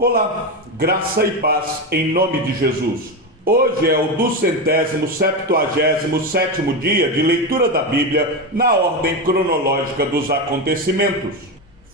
Olá, graça e paz em nome de Jesus. Hoje é o 277º dia de leitura da Bíblia na ordem cronológica dos acontecimentos.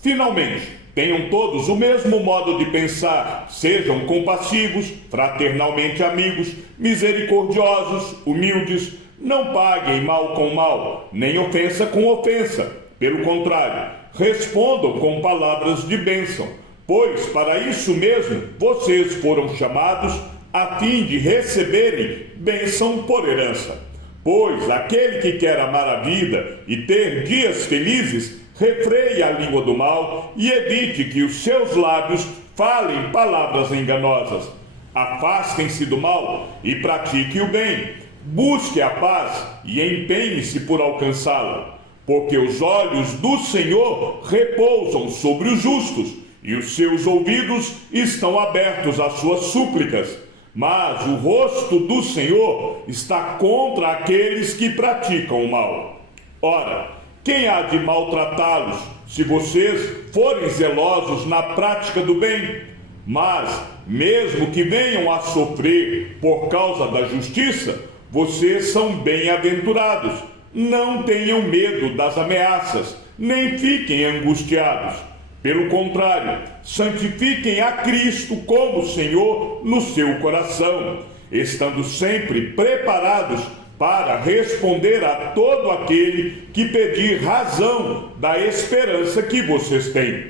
Finalmente, tenham todos o mesmo modo de pensar, sejam compassivos, fraternalmente amigos, misericordiosos, humildes, não paguem mal com mal, nem ofensa com ofensa. Pelo contrário, respondam com palavras de bênção, pois para isso mesmo vocês foram chamados a fim de receberem bênção por herança. Pois aquele que quer amar a vida e ter dias felizes, refreie a língua do mal e evite que os seus lábios falem palavras enganosas. Afastem-se do mal e pratique o bem. Busque a paz e empenhe-se por alcançá-la. Porque os olhos do Senhor repousam sobre os justos e os seus ouvidos estão abertos às suas súplicas. Mas o rosto do Senhor está contra aqueles que praticam o mal. Ora, quem há de maltratá-los, se vocês forem zelosos na prática do bem? Mas, mesmo que venham a sofrer por causa da justiça, vocês são bem-aventurados. Não tenham medo das ameaças, nem fiquem angustiados. Pelo contrário, santifiquem a Cristo como Senhor no seu coração, estando sempre preparados para responder a todo aquele que pedir razão da esperança que vocês têm.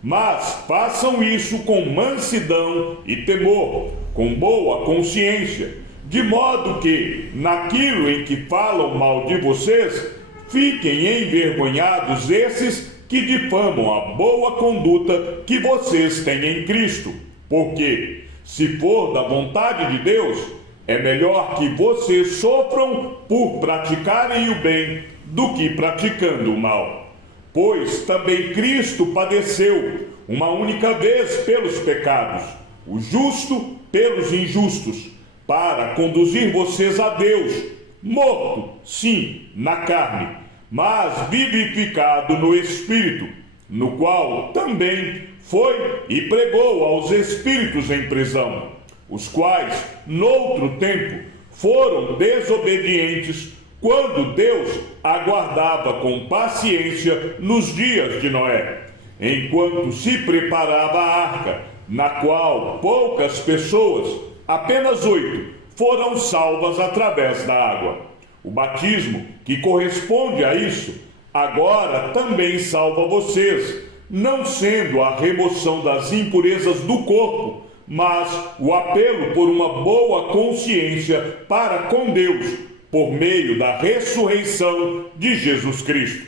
Mas façam isso com mansidão e temor, com boa consciência, de modo que, naquilo em que falam mal de vocês, fiquem envergonhados esses que difamam a boa conduta que vocês têm em Cristo. Porque, se for da vontade de Deus, é melhor que vocês sofram por praticarem o bem do que praticando o mal. Pois também Cristo padeceu uma única vez pelos pecados, o justo pelos injustos, para conduzir vocês a Deus, morto, sim, na carne, mas vivificado no Espírito, no qual também foi e pregou aos espíritos em prisão, os quais, noutro tempo, foram desobedientes, quando Deus aguardava com paciência nos dias de Noé, enquanto se preparava a arca, na qual poucas pessoas, apenas 8, foram salvas através da água. O batismo, que corresponde a isso, agora também salva vocês, não sendo a remoção das impurezas do corpo, mas o apelo por uma boa consciência para com Deus, por meio da ressurreição de Jesus Cristo,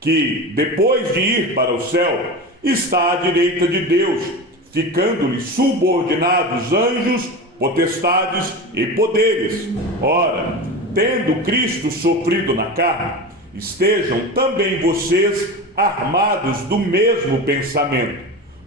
que, depois de ir para o céu, está à direita de Deus, ficando-lhe subordinados anjos, potestades e poderes. Ora, tendo Cristo sofrido na carne, estejam também vocês armados do mesmo pensamento.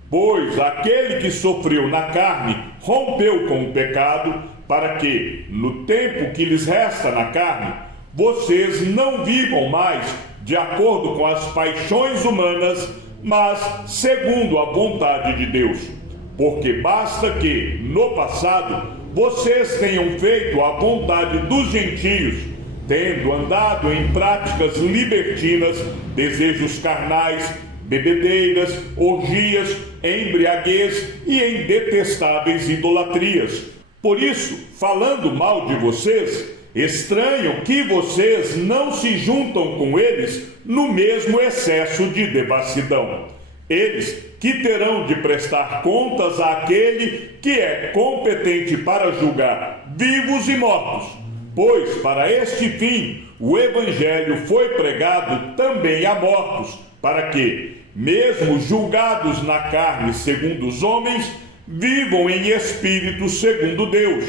Pois aquele que sofreu na carne rompeu com o pecado, para que, no tempo que lhes resta na carne, vocês não vivam mais de acordo com as paixões humanas, mas segundo a vontade de Deus. Porque basta que, no passado, vocês tenham feito a vontade dos gentios, tendo andado em práticas libertinas, desejos carnais, bebedeiras, orgias, embriaguez e em detestáveis idolatrias. Por isso, falando mal de vocês, estranham que vocês não se juntam com eles no mesmo excesso de devassidão. Eles que terão de prestar contas àquele que é competente para julgar vivos e mortos, pois para este fim o Evangelho foi pregado também a mortos, para que, mesmo julgados na carne segundo os homens, vivam em espírito segundo Deus.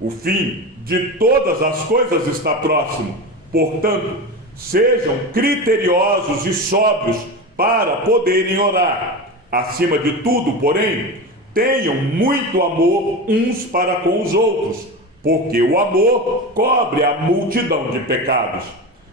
O fim de todas as coisas está próximo. Portanto, sejam criteriosos e sóbrios para poderem orar. Acima de tudo, porém, tenham muito amor uns para com os outros, porque o amor cobre a multidão de pecados.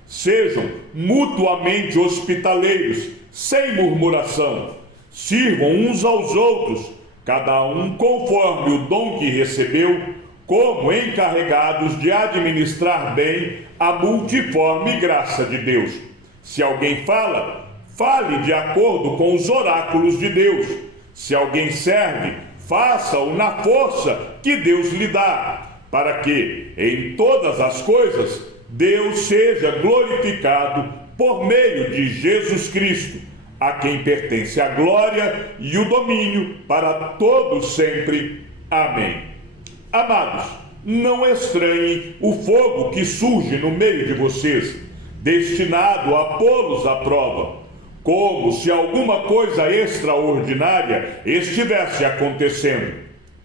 Sejam mutuamente hospitaleiros, sem murmuração. Sirvam uns aos outros, cada um conforme o dom que recebeu, como encarregados de administrar bem a multiforme graça de Deus. Se alguém fala, fale de acordo com os oráculos de Deus. Se alguém serve, faça-o na força que Deus lhe dá, para que, em todas as coisas, Deus seja glorificado por meio de Jesus Cristo, a quem pertence a glória e o domínio para todos sempre. Amém. Amados, não estranhem o fogo que surge no meio de vocês, destinado a pô-los à prova, como se alguma coisa extraordinária estivesse acontecendo.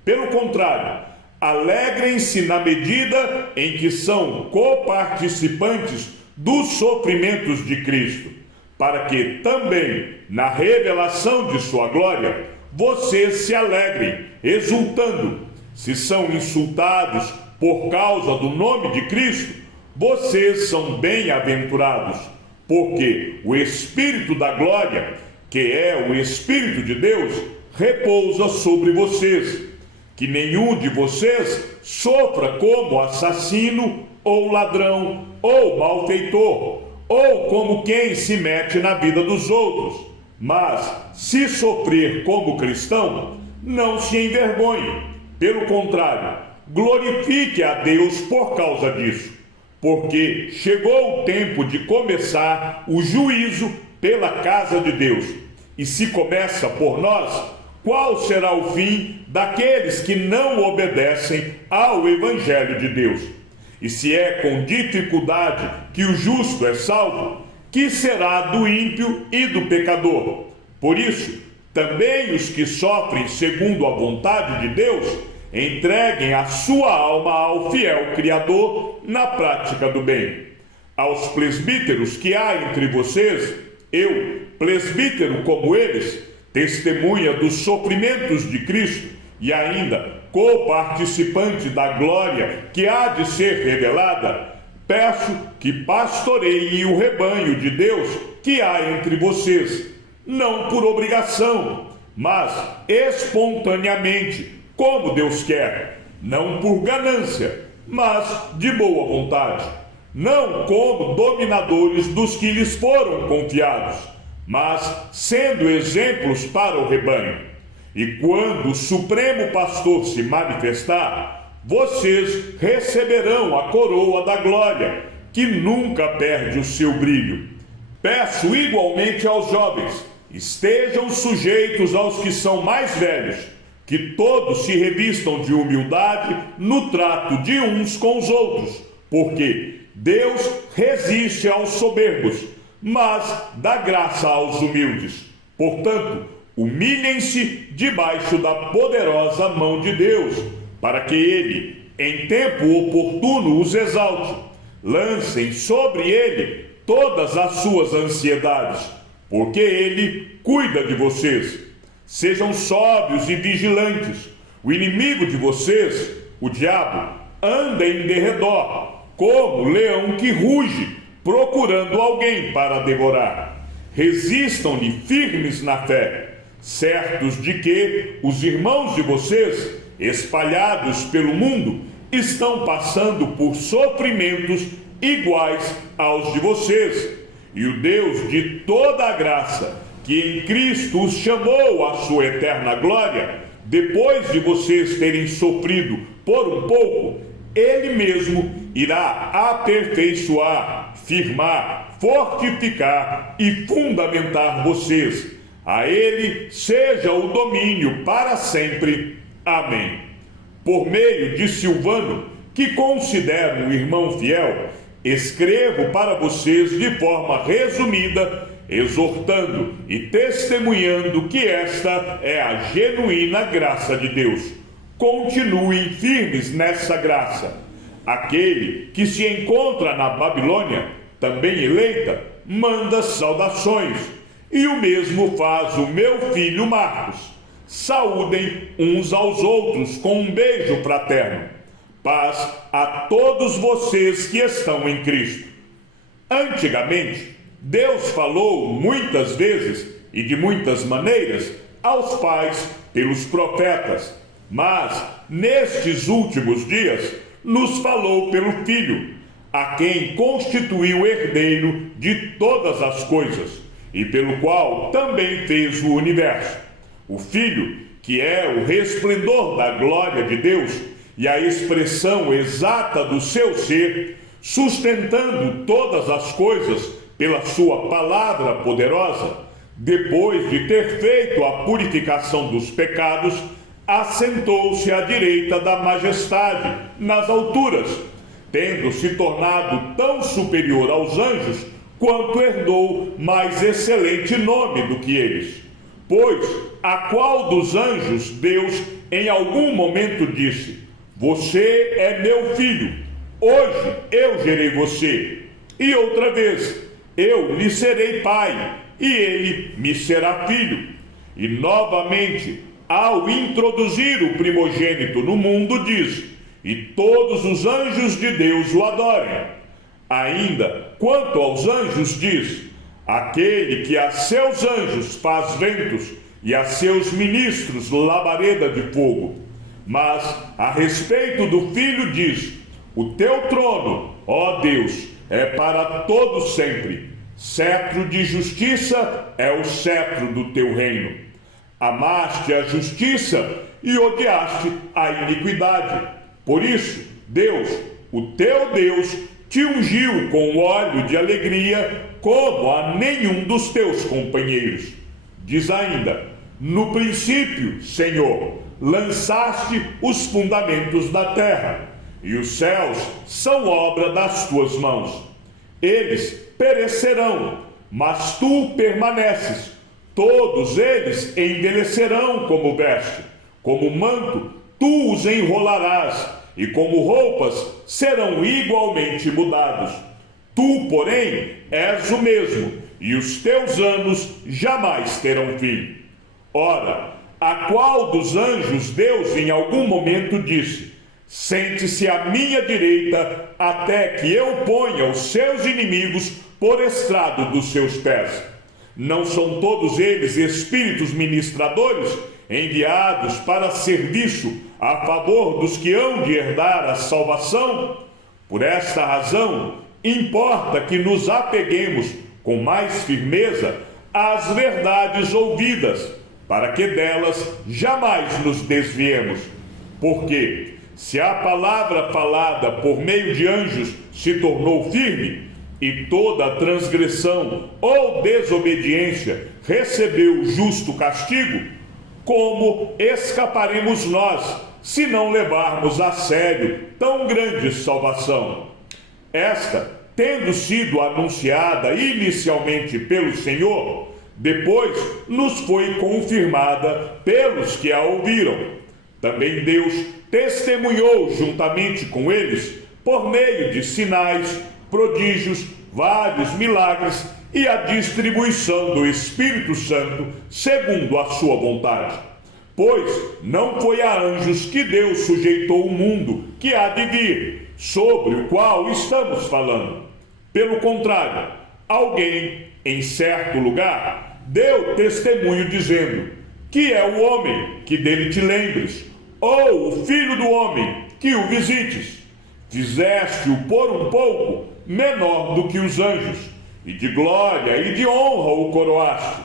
Pelo contrário, alegrem-se na medida em que são coparticipantes dos sofrimentos de Cristo, para que também, na revelação de sua glória, vocês se alegrem, exultando. Se são insultados por causa do nome de Cristo, vocês são bem-aventurados, porque o Espírito da glória, que é o Espírito de Deus, repousa sobre vocês. Que nenhum de vocês sofra como assassino, ou ladrão, ou malfeitor, ou como quem se mete na vida dos outros. Mas, se sofrer como cristão, não se envergonhe. Pelo contrário, glorifique a Deus por causa disso, porque chegou o tempo de começar o juízo pela casa de Deus. E se começa por nós, qual será o fim daqueles que não obedecem ao Evangelho de Deus? E se é com dificuldade que o justo é salvo, que será do ímpio e do pecador? Por isso, também os que sofrem segundo a vontade de Deus, entreguem a sua alma ao fiel Criador na prática do bem. Aos presbíteros que há entre vocês, eu, presbítero como eles, testemunha dos sofrimentos de Cristo e ainda coparticipante da glória que há de ser revelada, peço que pastoreiem o rebanho de Deus que há entre vocês, não por obrigação, mas espontaneamente, como Deus quer, não por ganância, mas de boa vontade, não como dominadores dos que lhes foram confiados, mas sendo exemplos para o rebanho. E quando o Supremo Pastor se manifestar, vocês receberão a coroa da glória, que nunca perde o seu brilho. Peço igualmente aos jovens, estejam sujeitos aos que são mais velhos, que todos se revistam de humildade no trato de uns com os outros, porque Deus resiste aos soberbos, mas dá graça aos humildes. Portanto, humilhem-se debaixo da poderosa mão de Deus, para que Ele, em tempo oportuno, os exalte. Lancem sobre Ele todas as suas ansiedades, porque Ele cuida de vocês. Sejam sóbrios e vigilantes. O inimigo de vocês, o diabo, anda em derredor, como leão que ruge, procurando alguém para devorar. Resistam-lhe firmes na fé, certos de que os irmãos de vocês, espalhados pelo mundo, estão passando por sofrimentos iguais aos de vocês. E o Deus de toda a graça, que em Cristo os chamou à sua eterna glória, depois de vocês terem sofrido por um pouco, Ele mesmo irá aperfeiçoar, firmar, fortificar e fundamentar vocês. A Ele seja o domínio para sempre. Amém. Por meio de Silvano, que considero um irmão fiel, escrevo para vocês de forma resumida, exortando e testemunhando que esta é a genuína graça de Deus. Continuem firmes nessa graça. Aquele que se encontra na Babilônia, também eleita, manda saudações, e o mesmo faz o meu filho Marcos. Saúdem uns aos outros com um beijo fraterno. Paz a todos vocês que estão em Cristo. Antigamente, Deus falou muitas vezes e de muitas maneiras aos pais pelos profetas, mas nestes últimos dias nos falou pelo Filho, a quem constituiu herdeiro de todas as coisas, e pelo qual também fez o universo. O Filho, que é o resplendor da glória de Deus e a expressão exata do seu ser, sustentando todas as coisas pela sua palavra poderosa, depois de ter feito a purificação dos pecados, assentou-se à direita da majestade nas alturas, tendo se tornado tão superior aos anjos quanto herdou mais excelente nome do que eles. Pois a qual dos anjos Deus em algum momento disse: você é meu filho, hoje eu gerei você. E outra vez: eu lhe serei pai, e ele me será filho. E novamente, ao introduzir o primogênito no mundo, diz: e todos os anjos de Deus o adorem. Ainda, quanto aos anjos, diz: aquele que a seus anjos faz ventos e a seus ministros labareda de fogo. Mas, a respeito do Filho, diz: o teu trono, ó Deus, é para todo sempre. Cetro de justiça é o cetro do teu reino. Amaste a justiça e odiaste a iniquidade. Por isso, Deus, o teu Deus, te ungiu com óleo de alegria como a nenhum dos teus companheiros. Diz ainda: no princípio, Senhor, lançaste os fundamentos da terra, e os céus são obra das tuas mãos. Eles perecerão, mas tu permaneces. Todos eles envelhecerão como veste, como manto tu os enrolarás, e como roupas serão igualmente mudados. Tu, porém, és o mesmo, e os teus anos jamais terão fim. Ora, a qual dos anjos Deus em algum momento disse: sente-se à minha direita, até que eu ponha os seus inimigos por estrado dos seus pés? Não são todos eles espíritos ministradores, enviados para serviço a favor dos que hão de herdar a salvação? Por esta razão, importa que nos apeguemos com mais firmeza às verdades ouvidas, para que delas jamais nos desviemos. Porque, se a palavra falada por meio de anjos se tornou firme, e toda transgressão ou desobediência recebeu justo castigo, como escaparemos nós, se não levarmos a sério tão grande salvação? Esta, tendo sido anunciada inicialmente pelo Senhor, depois nos foi confirmada pelos que a ouviram. Também Deus testemunhou juntamente com eles, por meio de sinais, prodígios, vários milagres e a distribuição do Espírito Santo segundo a sua vontade. Pois não foi a anjos que Deus sujeitou o mundo que há de vir, sobre o qual estamos falando. Pelo contrário, alguém, em certo lugar, deu testemunho dizendo: que é o homem, que dele te lembres, ou o filho do homem, que o visites. Fizeste-o por um pouco menor do que os anjos, e de glória e de honra o coroaste.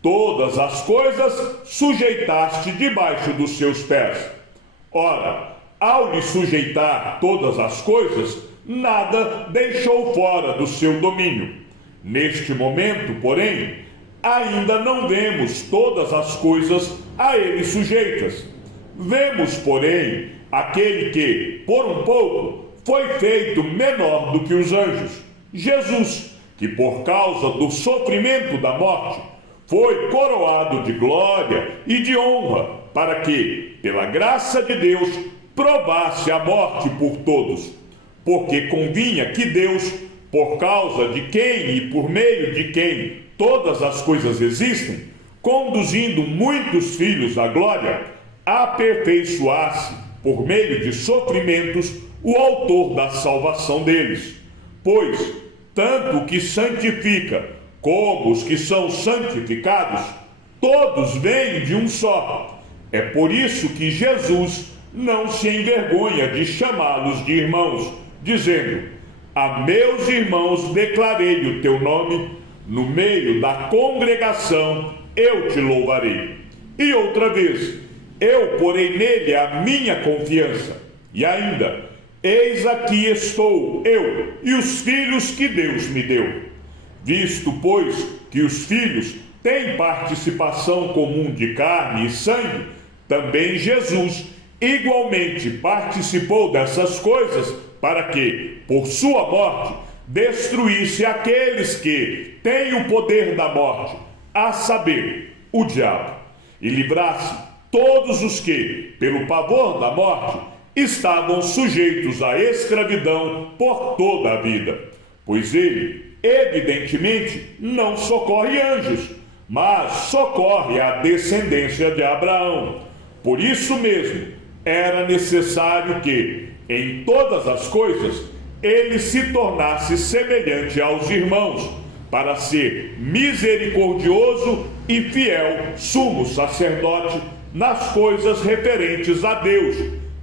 Todas as coisas sujeitaste debaixo dos seus pés. Ora, ao lhe sujeitar todas as coisas, nada deixou fora do seu domínio. Neste momento, porém, ainda não vemos todas as coisas a ele sujeitas. Vemos, porém, aquele que, por um pouco, foi feito menor do que os anjos, Jesus, que por causa do sofrimento da morte, foi coroado de glória e de honra, para que, pela graça de Deus, provasse a morte por todos. Porque convinha que Deus, por causa de quem e por meio de quem todas as coisas existem, conduzindo muitos filhos à glória, aperfeiçoasse, por meio de sofrimentos, o autor da salvação deles. Pois, tanto o que santifica como os que são santificados, todos vêm de um só, É por isso que Jesus não se envergonha de chamá-los de irmãos, dizendo: a meus irmãos declarei o teu nome, no meio da congregação eu te louvarei. E outra vez, eu porei nele a minha confiança. E ainda, eis aqui estou eu e os filhos que Deus me deu. Visto, pois, que os filhos têm participação comum de carne e sangue, também Jesus igualmente participou dessas coisas, para que, por sua morte, destruísse aqueles que têm o poder da morte, a saber, o diabo, e livrasse todos os que, pelo pavor da morte, estavam sujeitos à escravidão por toda a vida. Pois ele, evidentemente, não socorre anjos, mas socorre a descendência de Abraão. Por isso mesmo, era necessário que, em todas as coisas, ele se tornasse semelhante aos irmãos, para ser misericordioso e fiel sumo sacerdote nas coisas referentes a Deus,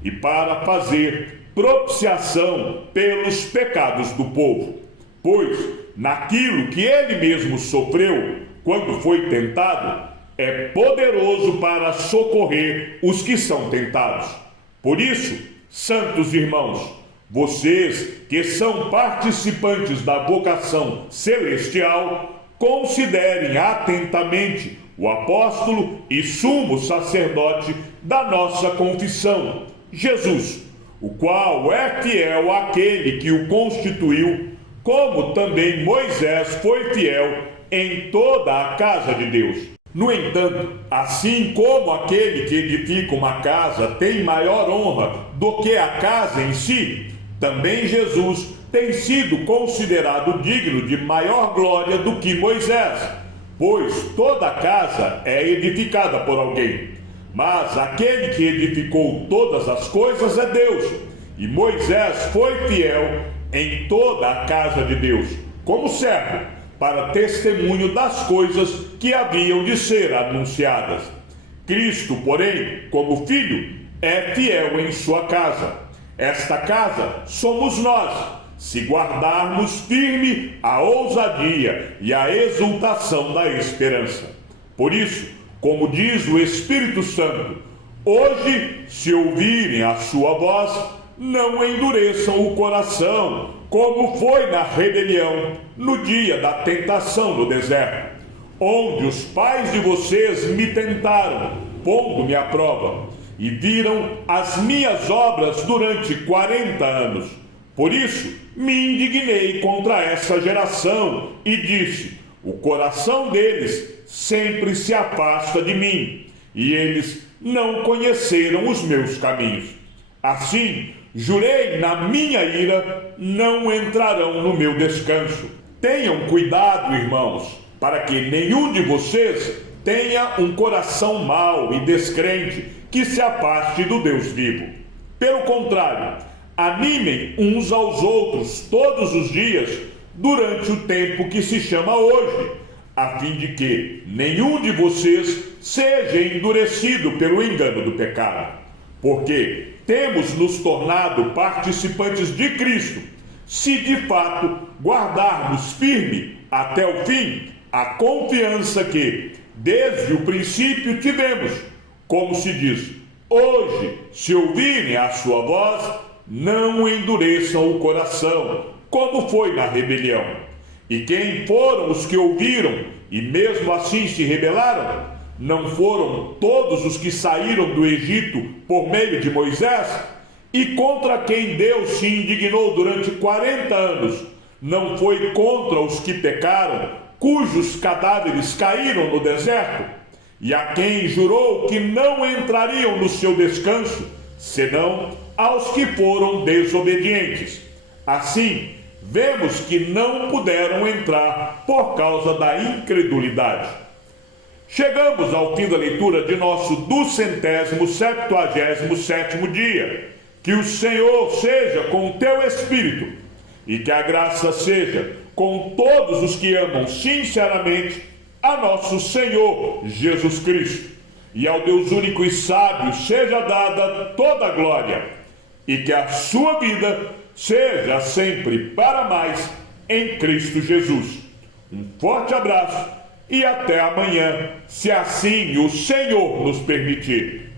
e para fazer propiciação pelos pecados do povo. Pois, naquilo que ele mesmo sofreu, quando foi tentado, é poderoso para socorrer os que são tentados. Por isso, santos irmãos, vocês que são participantes da vocação celestial, considerem atentamente o apóstolo e sumo sacerdote da nossa confissão, Jesus, o qual é fiel àquele que o constituiu, como também Moisés foi fiel em toda a casa de Deus. No entanto, assim como aquele que edifica uma casa tem maior honra do que a casa em si, também Jesus tem sido considerado digno de maior glória do que Moisés, pois toda casa é edificada por alguém. Mas aquele que edificou todas as coisas é Deus, e Moisés foi fiel em toda a casa de Deus, como servo, para testemunho das coisas que haviam de ser anunciadas. Cristo, porém, como filho, é fiel em sua casa. Esta casa somos nós, se guardarmos firme a ousadia e a exultação da esperança. Por isso, como diz o Espírito Santo, hoje, se ouvirem a sua voz, não endureçam o coração, como foi na rebelião, no dia da tentação no deserto, onde os pais de vocês me tentaram, pondo-me à prova, e viram as minhas obras durante 40 anos. Por isso, me indignei contra essa geração e disse: o coração deles sempre se afasta de mim, e eles não conheceram os meus caminhos. Assim, jurei na minha ira, não entrarão no meu descanso. Tenham cuidado, irmãos, para que nenhum de vocês tenha um coração mau e descrente que se afaste do Deus vivo. Pelo contrário, animem uns aos outros todos os dias durante o tempo que se chama hoje, a fim de que nenhum de vocês seja endurecido pelo engano do pecado. Porque temos nos tornado participantes de Cristo, se de fato guardarmos firme até o fim a confiança que, desde o princípio, tivemos. Como se diz: hoje, se ouvirem a sua voz, não endureçam o coração, como foi na rebelião. E quem foram os que ouviram e mesmo assim se rebelaram? Não foram todos os que saíram do Egito por meio de Moisés? E contra quem Deus se indignou durante 40 anos, não foi contra os que pecaram, cujos cadáveres caíram no deserto? E a quem jurou que não entrariam no seu descanso, senão aos que foram desobedientes. Assim, vemos que não puderam entrar por causa da incredulidade. Chegamos ao fim da leitura de nosso 277º dia. Que o Senhor seja com o teu espírito e que a graça seja com todos os que amam sinceramente a nosso Senhor Jesus Cristo. e ao Deus único e sábio seja dada toda a glória, e que a sua vida seja sempre para mais em Cristo Jesus. Um forte abraço e até amanhã, se assim o Senhor nos permitir.